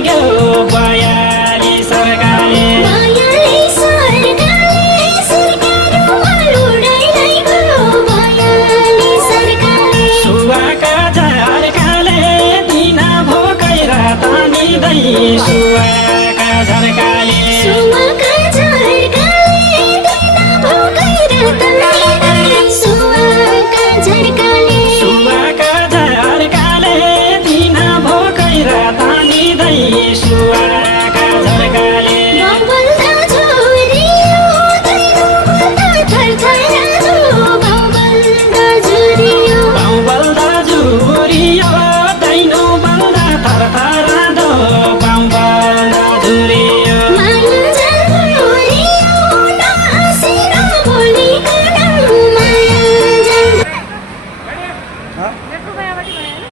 गयो बयाली सरकारले सुवाका झर्काले दिन भोकै रात निदै सुवाका झर्काले सुवाका झर्काले दिन भोकै रात निदै सुवाका झर्काले बाउ बल्दा झुरियो दैनो बल्दा थरथरादो बाउ बल्दा झुरियो हाँ